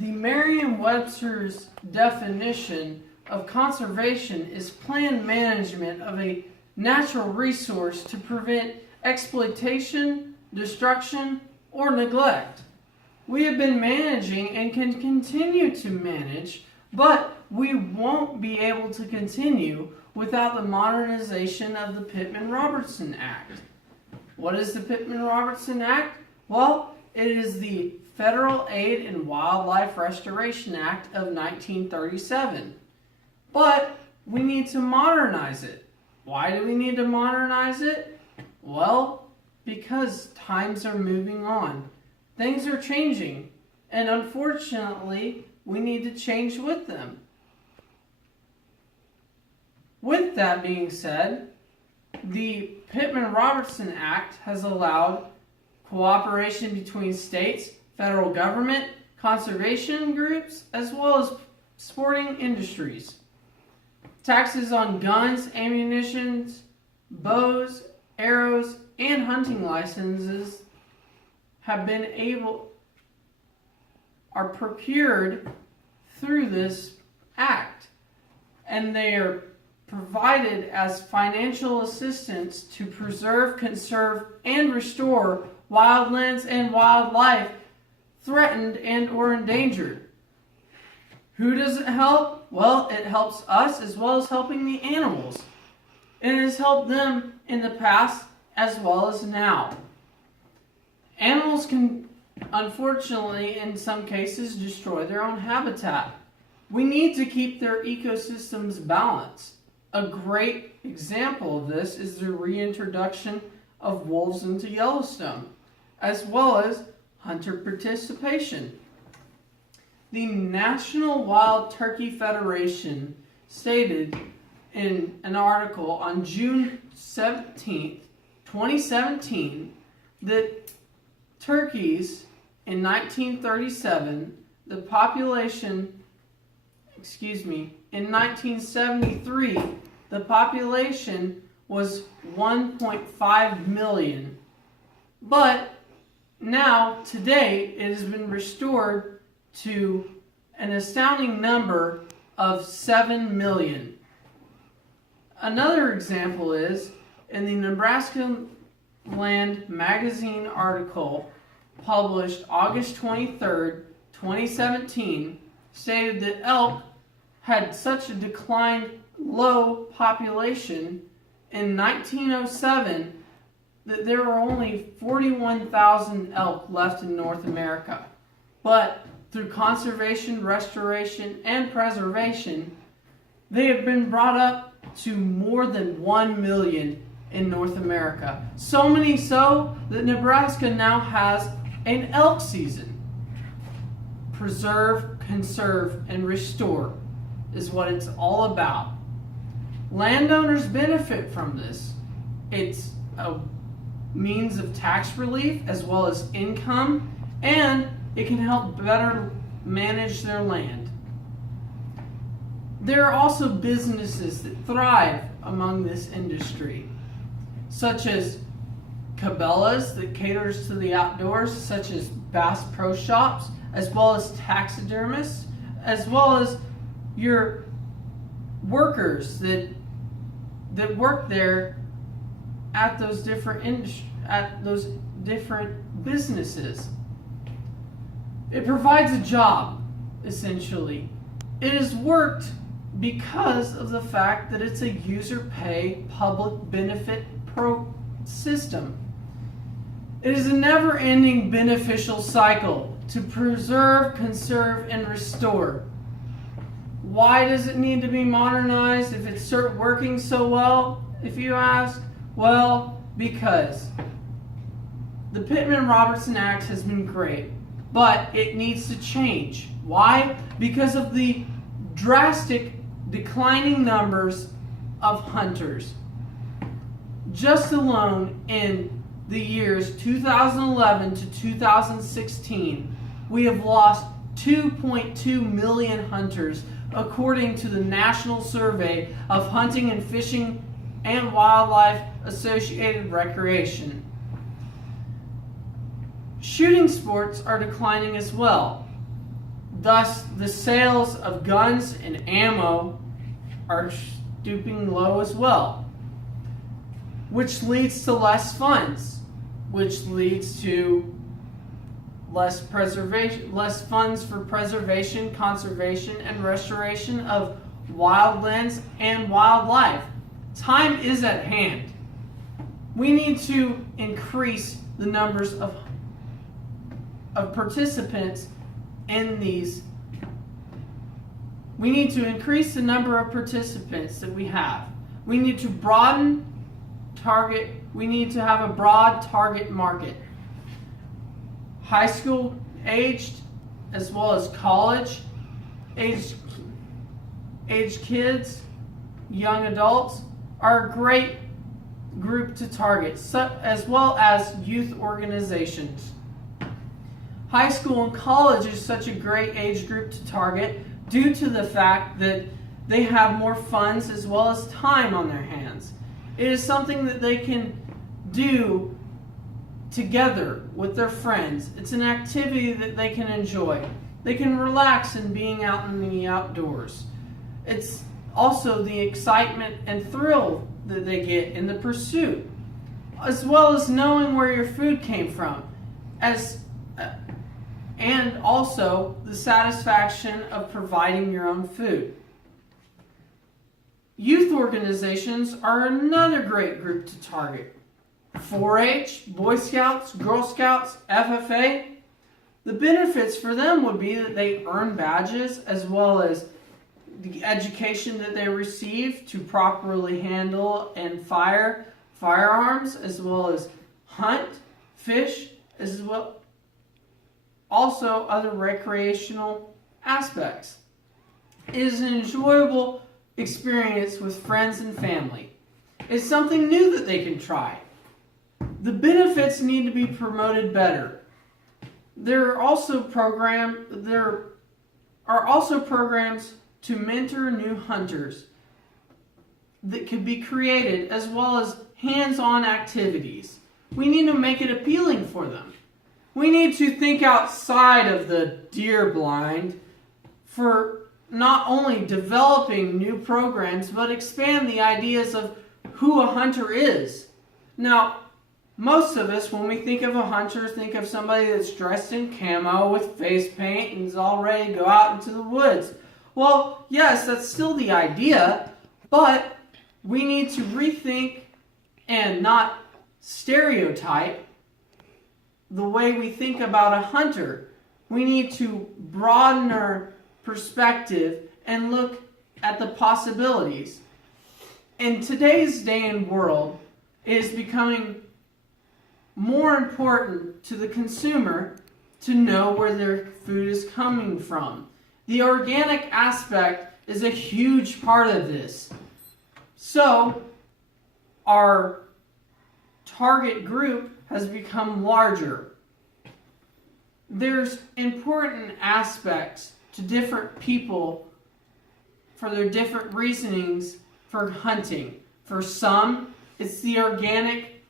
The Merriam-Webster's definition of conservation is planned management of a natural resource to prevent exploitation, destruction, or neglect. We have been managing and can continue to manage, but we won't be able to continue without the modernization of the Pittman-Robertson Act. What is the Pittman-Robertson Act? Well, it is the Federal Aid and Wildlife Restoration Act of 1937. But we need to modernize it. Why do we need to modernize it? Well, because times are moving on. Things are changing, and unfortunately, we need to change with them. With that being said, the Pittman-Robertson Act has allowed cooperation between states, federal government, conservation groups, as well as sporting industries. Taxes on guns, ammunition, bows, arrows, and hunting licenses are procured through this act, and they are provided as financial assistance to preserve, conserve, and restore wildlands and wildlife threatened and or endangered. Who does it help? Well, it helps us as well as helping the animals. And it has helped them in the past as well as now. Animals can, unfortunately, in some cases, destroy their own habitat. We need to keep their ecosystems balanced. A great example of this is the reintroduction of wolves into Yellowstone, as well as hunter participation. The National Wild Turkey Federation stated in an article on June 17, 2017, that turkeys in 1937, in 1973, the population was 1.5 million. But now, today, it has been restored to an astounding number of 7 million. Another example is in the Nebraska Land Magazine article published August 23rd, 2017, stated that elk had such a declined low population in 1907 that there were only 41,000 elk left in North America. But through conservation, restoration, and preservation, they have been brought up to more than 1 million in North America. So many so that Nebraska now has an elk season. Preserve, conserve, and restore is what it's all about. Landowners benefit from this. It's a means of tax relief as well as income, and it can help better manage their land. There are also businesses that thrive among this industry, such as Cabela's that caters to the outdoors, such as Bass Pro Shops, as well as taxidermists, as well as your workers that work there at those different businesses. It provides a job, essentially. It has worked because of the fact that it's a user pay public benefit system. It is a never-ending beneficial cycle to preserve, conserve, and restore. Why does it need to be modernized if it's working so well, if you ask? Well, because the Pittman-Robertson Act has been great, but it needs to change. Why? Because of the drastic declining numbers of hunters. Just alone in the years 2011 to 2016, we have lost 2.2 million hunters, according to the National Survey of Hunting and Fishing and Wildlife Associated Recreation. Shooting sports are declining as well. Thus, the sales of guns and ammo are stooping low as well, which leads to less funds, which leads to less funds for preservation, conservation, and restoration of wildlands and wildlife. Time is at hand. We need to increase the numbers of participants in these. We need to increase the number of participants that we have. We need to broaden target. We need to have a broad target market. High school aged as well as college aged kids, young adults are a great group to target, as well as youth organizations. High school and college is such a great age group to target due to the fact that they have more funds as well as time on their hands. It is something that they can do together with their friends. It's an activity that they can enjoy. They can relax in being out in the outdoors. It's also the excitement and thrill that they get in the pursuit, as well as knowing where your food came from, and also the satisfaction of providing your own food. Youth organizations are another great group to target. 4-H, Boy Scouts, Girl Scouts, FFA. The benefits for them would be that they earn badges as well as the education that they receive to properly handle and fire firearms, as well as hunt, fish, as well also other recreational aspects. It is an enjoyable experience with friends and family. It's something new that they can try. The benefits need to be promoted better. There are also programs to mentor new hunters that could be created, as well as hands-on activities. We need to make it appealing for them. We need to think outside of the deer blind for not only developing new programs, but expand the ideas of who a hunter is. Now, most of us, when we think of a hunter, think of somebody that's dressed in camo with face paint and is all ready to go out into the woods. Well, yes, that's still the idea, but we need to rethink and not stereotype the way we think about a hunter. We need to broaden our perspective and look at the possibilities. In today's day and world, it is becoming more important to the consumer to know where their food is coming from. The organic aspect is a huge part of this. So, our target group has become larger. There's important aspects to different people for their different reasonings for hunting. For some, it's the organic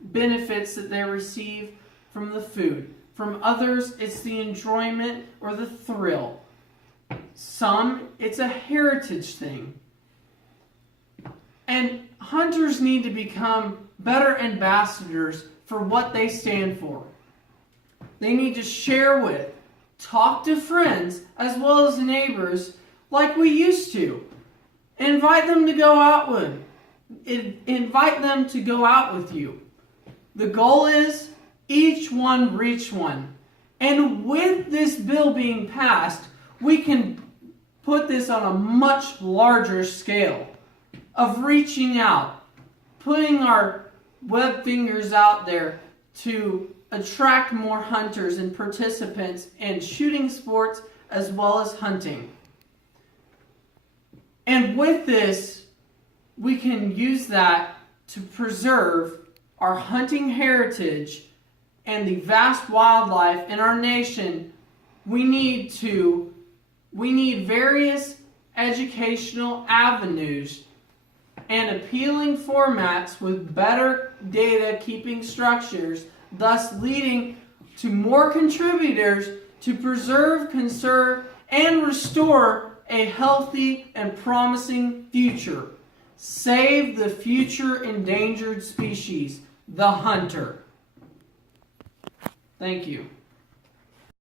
benefits that they receive from the food. From others, it's the enjoyment or the thrill. Some, it's a heritage thing. And hunters need to become better ambassadors for what they stand for. They need to share with, talk to friends, as well as neighbors like we used to. Invite them to go out with. Invite them to go out with you. The goal is each one reach one. And with this bill being passed, we can put this on a much larger scale of reaching out, putting our web fingers out there to attract more hunters and participants in shooting sports as well as hunting. And with this, we can use that to preserve our hunting heritage and the vast wildlife in our nation. We need various educational avenues and appealing formats with better data keeping structures, thus leading to more contributors to preserve, conserve, and restore a healthy and promising future. Save the future endangered species, the hunter. Thank you.